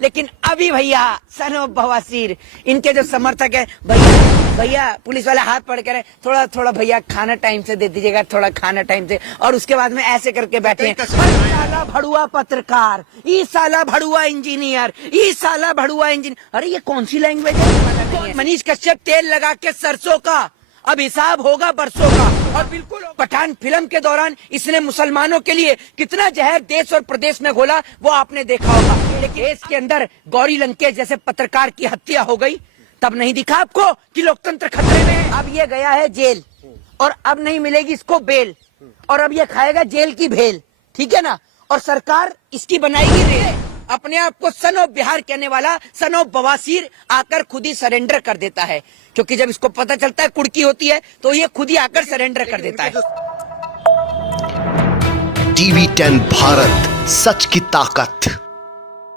लेकिन अभी भैया सन ऑफ बवासीर इनके जो समर्थक है, भैया भैया पुलिस वाले हाथ पकड़ कर थोड़ा थोड़ा भैया खाना टाइम से दे दीजिएगा, थोड़ा खाना टाइम से, और उसके बाद में ऐसे करके बैठे हैं, साला भड़ुआ पत्रकार, ई साला भड़ुआ इंजीनियर, ई साला भड़ुआ इंजीनियर। अरे ये कौन सी लैंग्वेज है? मनीष कश्यप तेल लगा के सरसों का, अब हिसाब होगा बरसों का। और बिल्कुल पठान फिल्म के दौरान इसने मुसलमानों के लिए कितना जहर देश और प्रदेश में घोला वो आपने देखा होगा। लेकिन देश के अंदर गौरी लंकेश जैसे पत्रकार की हत्या हो गई, तब नहीं दिखा आपको कि लोकतंत्र खतरे में है। अब ये गया है जेल और अब नहीं मिलेगी इसको बेल, और अब ये खाएगा जेल की भेल, ठीक है ना। और सरकार इसकी बनाएगी रेल। अपने आप को सन ऑफ बिहार कहने वाला सन ऑफ बवासीर आकर खुद ही सरेंडर कर देता है, क्योंकि जब इसको पता चलता है कुड़की होती है तो ये खुद ही आकर सरेंडर कर देता है। टीवी 10 भारत, सच की ताकत।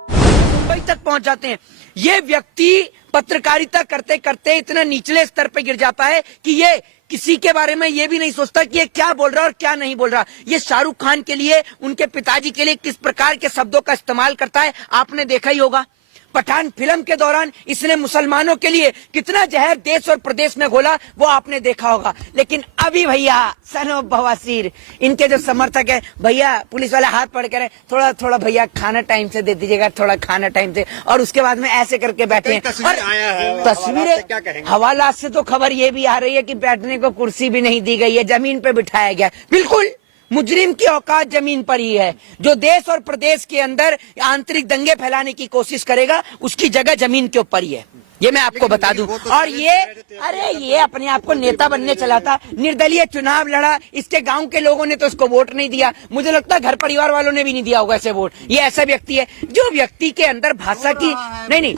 मुंबई तक पहुंच जाते हैं। ये व्यक्ति पत्रकारिता करते करते इतना निचले स्तर पे गिर जाता है कि ये किसी के बारे में ये भी नहीं सोचता कि ये क्या बोल रहा है और क्या नहीं बोल रहा। ये शाहरुख खान के लिए, उनके पिताजी के लिए किस प्रकार के शब्दों का इस्तेमाल करता है आपने देखा ही होगा। पठान फिल्म के दौरान इसने मुसलमानों के लिए कितना जहर देश और प्रदेश में घोला वो आपने देखा होगा। लेकिन अभी भैया सन ऑफ बवासीर इनके जो समर्थक है, भैया पुलिस वाले हाथ पकड़ कर थोड़ा थोड़ा भैया खाना टाइम से दे दीजिएगा, थोड़ा खाना टाइम से, और उसके बाद में ऐसे करके बैठे हैं। और तस्वीरें हवालात से तो खबर ये भी आ रही है कि बैठने को कुर्सी भी नहीं दी गई है, जमीन पे बिठाया गया। बिल्कुल मुजरिम की औकात जमीन पर ही है। जो देश और प्रदेश के अंदर आंतरिक दंगे फैलाने की कोशिश करेगा उसकी जगह जमीन के ऊपर ही है, ये मैं आपको बता दूं। और ये ये अपने आप को नेता बनने चला था, निर्दलीय चुनाव लड़ा, इसके गांव के लोगों ने तो उसको वोट नहीं दिया, मुझे लगता है घर परिवार वालों ने भी नहीं दिया होगा ऐसे वोट। ये ऐसा व्यक्ति है जो व्यक्ति के अंदर भाषा की नहीं,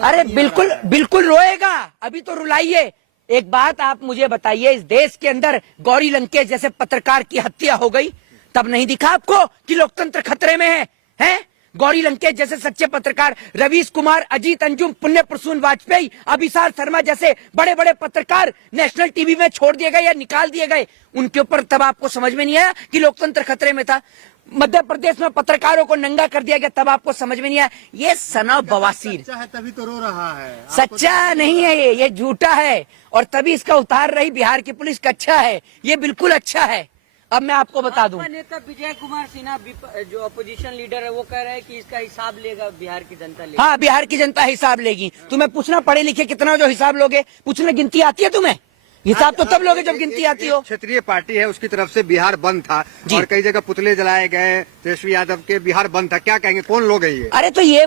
अरे बिल्कुल बिल्कुल रोएगा, अभी तो रुलाइए। एक बात आप मुझे बताइए, इस देश के अंदर गौरी लंकेश जैसे पत्रकार की हत्या हो गई, तब नहीं दिखा आपको कि लोकतंत्र खतरे में है, हैं? गौरी लंकेश जैसे सच्चे पत्रकार, रवीश कुमार, अजीत अंजुम, पुण्य प्रसून वाजपेयी, अभिसार शर्मा जैसे बड़े बड़े पत्रकार नेशनल टीवी में छोड़ दिए गए या निकाल दिए गए, उनके ऊपर तब आपको समझ में नहीं आया कि लोकतंत्र खतरे में था। मध्य प्रदेश में पत्रकारों को नंगा कर दिया गया, तब आपको समझ में नहीं आया। ये सन ऑफ बवासीर सच्चा है तभी तो रो रहा है। सच्चा नहीं है, ये झूठा है, और तभी इसका उतार रही बिहार की पुलिस का अच्छा है, ये बिल्कुल अच्छा है। अब मैं आपको बता दूं, नेता विजय कुमार सिन्हा जो अपोजिशन लीडर है वो कह रहे हैं कि इसका हिसाब लेगा बिहार की जनता लेगी। हाँ बिहार की जनता हिसाब लेगी। तुम्हें पूछना पढ़े लिखे कितना जो हिसाब लोगे, पूछना गिनती आती है तुम्हें? हिसाब तो तब लोगे जब गिनती आती हो। क्षेत्रीय पार्टी है उसकी तरफ से बिहार बंद था और कई जगह पुतले जलाए गए तेजस्वी यादव के, बिहार बंद था, क्या कहेंगे, कौन लोग हैं ये? अरे तो ये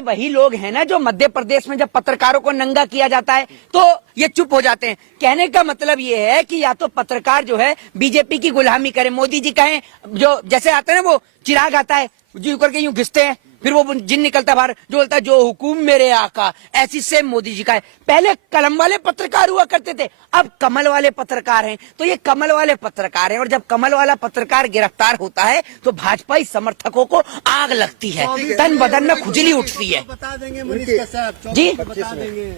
वही लोग हैं ना जो मध्य प्रदेश में जब पत्रकारों को नंगा किया जाता है तो ये चुप हो जाते हैं। कहने का मतलब ये है कि या तो पत्रकार जो है बीजेपी की गुलामी करे, मोदी जी कहें, जो जैसे आते हैं ना वो चिराग आता है जी करके यूं घिसते हैं, फिर वो जिन निकलता बाहर जो बोलता है जो हुकुम मेरे आका, ऐसी सेम मोदी जी का है। पहले कलम वाले पत्रकार हुआ करते थे, अब कमल वाले पत्रकार हैं। तो ये कमल वाले पत्रकार हैं, और जब कमल वाला पत्रकार गिरफ्तार होता है तो भाजपाई समर्थकों को आग लगती है, तन बदन में खुजली उठती है। बता देंगे मनीष कश्यप जी, बता देंगे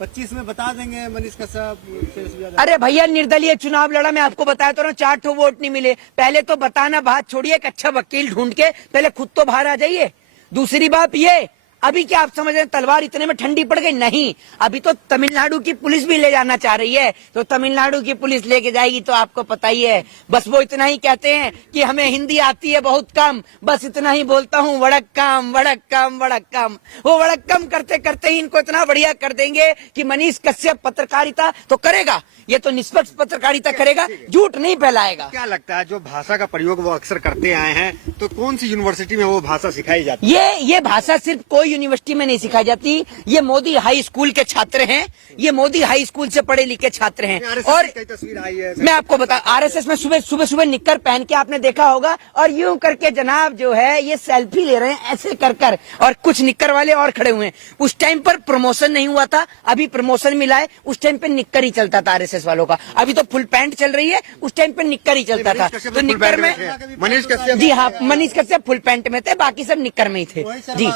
25 में बता देंगे मनीष कश्यप। अरे भैया निर्दलीय चुनाव लड़ा, मैं आपको बताया तो ना, 4 ठो वोट नहीं मिले। पहले तो बताना बात छोड़िए, एक अच्छा वकील ढूंढ के पहले खुद तो बाहर आ जाइए। दूसरी बात ये, अभी क्या आप समझ रहे हैं तलवार इतने में ठंडी पड़ गई? नहीं, अभी तो तमिलनाडु की पुलिस भी ले जाना चाह रही है, तो तमिलनाडु की पुलिस लेके जाएगी तो आपको पता ही है। बस वो इतना ही कहते हैं कि हमें हिंदी आती है बहुत कम, बस इतना ही बोलता हूँ, वड़क्कम वड़क्कम वड़क्कम। वो वड़क्कम करते करते ही इनको इतना बढ़िया कर देंगे कि मनीष कश्यप पत्रकारिता तो करेगा, ये तो निष्पक्ष पत्रकारिता करेगा, झूठ नहीं फैलाएगा। क्या लगता है जो भाषा का प्रयोग वो अक्सर करते आए हैं, तो कौन सी यूनिवर्सिटी में वो भाषा सिखाई जाती है? ये भाषा सिर्फ कोई यूनिवर्सिटी में नहीं सिखाई जाती, ये मोदी हाई स्कूल के छात्र हैं, ये मोदी हाई स्कूल से पढ़े लिखे छात्र हैं। और तस्वीर आई है, मैं आपको बता, आरएसएस में सुबह निक्कर पहन के आपने देखा होगा, और यूं करके जनाब जो है ये सेल्फी ले रहे हैं ऐसे कर, और कुछ निक्कर वाले और खड़े हुए हैं। उस टाइम पर प्रमोशन नहीं हुआ था, अभी प्रमोशन मिला है, उस टाइम पे निक्कर ही चलता था आरएसएस वालों का। अभी तो फुल पैंट चल रही है, उस टाइम पे निक्कर ही चलता था। तो निक्कर में मनीष कश्यप, जी हाँ, मनीष कश्यप फुल पैंट में थे, बाकी सब निक्कर में ही थे। जी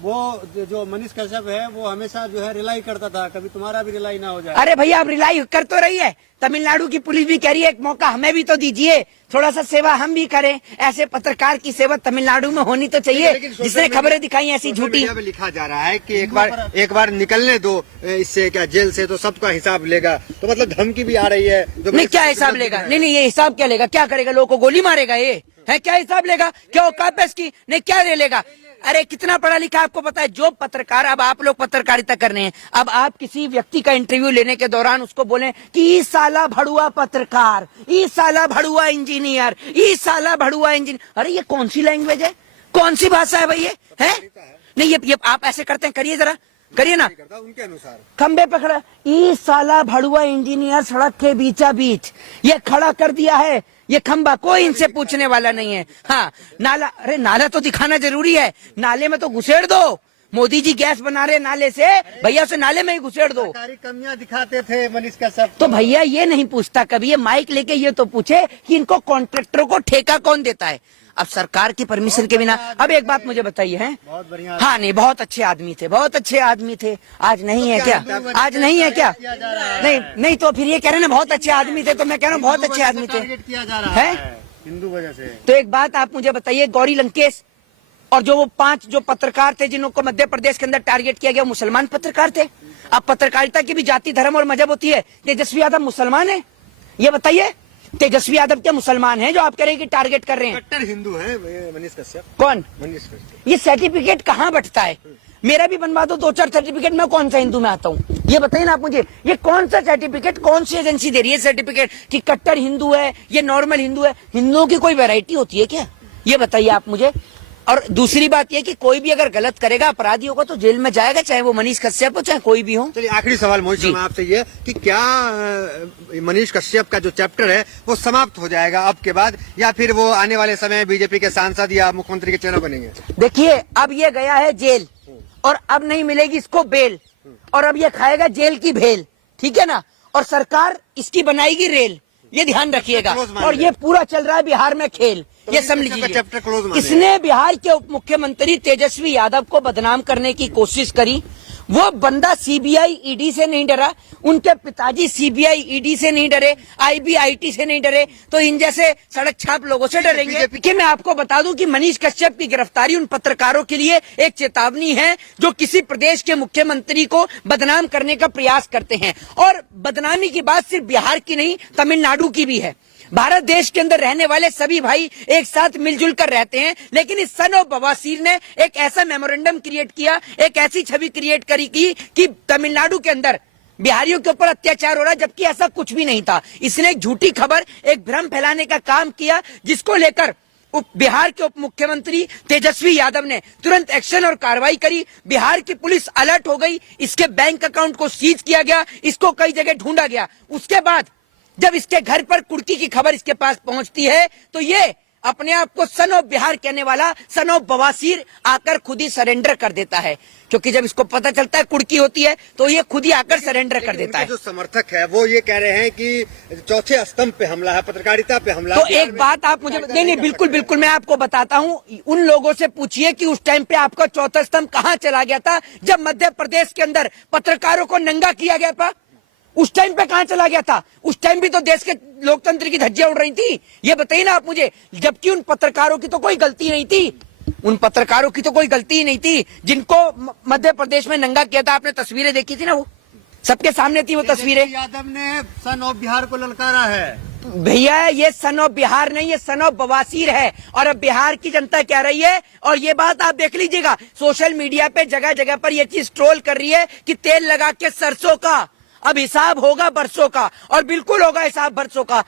वो जो मनीष कश्यप है वो हमेशा जो है रिलाई करता था, कभी तुम्हारा भी रिलाई ना हो जाए। अरे भैया आप रिलाई कर तो रही है, तमिलनाडु की पुलिस भी कह रही है एक मौका हमें भी तो दीजिए, थोड़ा सा सेवा हम भी करें। ऐसे पत्रकार की सेवा तमिलनाडु में होनी तो चाहिए जिसने खबरें दिखाई ऐसी झूठी। मीडिया में लिखा जा रहा है कि एक बार निकलने दो इससे, क्या जेल से, तो सबका हिसाब लेगा। तो मतलब धमकी भी आ रही है। नहीं क्या हिसाब लेगा? नहीं नहीं, ये हिसाब क्या लेगा? क्या करेगा? लोगों को गोली मारेगा? ये है क्या हिसाब लेगा? क्या औकात है इसकी? नहीं क्या ले लेगा? अरे कितना पढ़ा लिखा आपको पता है? जो पत्रकार, अब आप लोग पत्रकारिता कर रहे हैं, अब आप किसी व्यक्ति का इंटरव्यू लेने के दौरान उसको बोलें कि ई साला भड़ुआ पत्रकार, ई साला भड़ुआ इंजीनियर, ई साला भड़ुआ इंजीनियर, अरे ये कौन सी लैंग्वेज है? कौन सी भाषा है भाई? ये है नहीं, ये आप ऐसे करते हैं? करिए जरा, करिए ना। उनके अनुसार खंबे पे खड़ा, ई साला भड़ुआ इंजीनियर सड़क के बीचा बीच ये खड़ा कर दिया है ये खंबा, कोई इनसे पूछने वाला नहीं है। हाँ नाला, अरे नाला तो दिखाना जरूरी है, नाले में तो घुसेड़ दो। मोदी जी गैस बना रहे नाले से, भैया उसे नाले में ही घुसेड़ दो। सरकारी कमियां दिखाते थे मनीष कश्यप। तो भैया ये नहीं पूछता कभी, ये माइक लेके ये तो पूछे कि इनको कॉन्ट्रैक्टरों को ठेका कौन देता है। अब सरकार की परमिशन के बिना, अब एक बात मुझे बताइए, हैं? बहुत बढ़िया। हाँ नहीं, बहुत अच्छे आदमी थे, बहुत अच्छे आदमी थे। आज नहीं है क्या? आज नहीं है क्या? नहीं नहीं, तो फिर ये कह रहे हैं ना बहुत अच्छे आदमी थे, तो मैं कह रहा हूँ बहुत अच्छे आदमी थे। किया जा रहा है हिंदू वजह से। तो एक बात आप मुझे बताइए, गौरी लंकेश और जो वो 5 जो पत्रकार थे जिनको मध्य प्रदेश के अंदर टारगेट किया गया, मुसलमान पत्रकार थे। अब पत्रकारिता की भी जाति, धर्म और मजहब होती है। तेजस्वी यादव मुसलमान है? ये बताइए, तेजस्वी यादव क्या मुसलमान है जो आप कह रहे हैं कि टारगेट कर रहे हैं? कट्टर हिंदू है मनीष कश्यप। कौन? मनीष कश्यप। ये सर्टिफिकेट कहाँ बंटता है? मेरा भी बनवा दो 2-4 सर्टिफिकेट, मैं कौन सा हिंदू में आता हूँ? ये बताइए ना आप मुझे, ये कौन सा सर्टिफिकेट, कौन सी एजेंसी दे रही है सर्टिफिकेट कि कट्टर हिंदू है, ये नॉर्मल हिंदू है? हिंदुओं की कोई वैरायटी होती है क्या? ये बताइए आप मुझे। और दूसरी बात ये कि कोई भी अगर गलत करेगा, अपराधी होगा, तो जेल में जाएगा, चाहे वो मनीष कश्यप हो चाहे कोई भी हो। चलिए आखिरी सवाल मोहित शर्मा आपसे ये कि क्या मनीष कश्यप का जो चैप्टर है वो समाप्त हो जाएगा अब के बाद, या फिर वो आने वाले समय बीजेपी के सांसद या मुख्यमंत्री के चेहरे बनेंगे? देखिए अब ये गया है जेल और अब नहीं मिलेगी इसको बेल, और अब ये खाएगा जेल की भेल, ठीक है ना? और सरकार इसकी बनाएगी रेल, ये ध्यान रखिएगा। और ये पूरा चल रहा है बिहार में खेल, ये समझ लीजिए। चैप्टर क्लोज मान इसने बिहार के उप मुख्यमंत्री तेजस्वी यादव को बदनाम करने की कोशिश करी। वो बंदा सीबीआई ईडी से नहीं डरा, उनके पिताजी सीबीआई ईडी से नहीं डरे, आईबीआईटी से नहीं डरे, तो इन जैसे सड़क छाप लोगों से डरेंगे? कि मैं आपको बता दूं कि मनीष कश्यप की गिरफ्तारी उन पत्रकारों के लिए एक चेतावनी है जो किसी प्रदेश के मुख्यमंत्री को बदनाम करने का प्रयास करते हैं। और बदनामी की बात सिर्फ बिहार की नहीं, तमिलनाडु की भी है। भारत देश के अंदर रहने वाले सभी भाई एक साथ मिलजुल कर रहते हैं, लेकिन इस सन ऑफ बवासीर ने एक ऐसा मेमोरेंडम क्रिएट किया, एक ऐसी छवि क्रिएट करी कि तमिलनाडु के अंदर बिहारियों के ऊपर अत्याचार हो रहा है, जबकि ऐसा कुछ भी नहीं था। इसने एक झूठी खबर, एक भ्रम फैलाने का काम किया, जिसको लेकर बिहार के उप मुख्यमंत्री तेजस्वी यादव ने तुरंत एक्शन और कार्रवाई करी। बिहार की पुलिस अलर्ट हो गई, इसके बैंक अकाउंट को सीज किया गया, इसको कई जगह ढूंढा गया। उसके बाद जब इसके घर पर कुर्की की खबर इसके पास पहुंचती है, तो ये अपने आप को सन ऑफ बिहार कहने वाला सन ऑफ बवासीर आकर खुद ही सरेंडर कर देता है, क्योंकि जब इसको पता चलता है कुर्की होती है तो ये खुद ही आकर सरेंडर कर देता है। जो समर्थक है वो ये कह रहे हैं कि चौथे स्तंभ पे हमला है, पत्रकारिता पे हमला। तो एक बात आप मुझे, नहीं बिल्कुल बिल्कुल मैं आपको बताता हूँ। उन लोगों से पूछिए कि उस टाइम पे आपका चौथा स्तंभ कहाँ चला गया था जब मध्य प्रदेश के अंदर पत्रकारों को नंगा किया गया था? उस टाइम पे कहां चला गया था? उस टाइम भी तो देश के लोकतंत्र की धज्जियां उड़ रही थी। ये बताइए ना आप मुझे, जबकि उन पत्रकारों की तो कोई गलती नहीं थी, उन पत्रकारों की तो कोई गलती ही नहीं थी जिनको मध्य प्रदेश में नंगा किया था। आपने तस्वीरें देखी थी ना, वो सबके सामने थी वो तस्वीरें। यादव ने सन ऑफ बिहार को ललकारा है। भैया ये सन ऑफ बिहार नहीं, ये सन ऑफ बवासीर है। और अब बिहार की जनता कह रही है, और ये बात आप देख लीजिएगा, सोशल मीडिया पे जगह जगह पर ये चीज ट्रोल कर रही है कि तेल लगा के सरसों का अब हिसाब होगा बरसों का, और बिल्कुल होगा हिसाब बरसों का।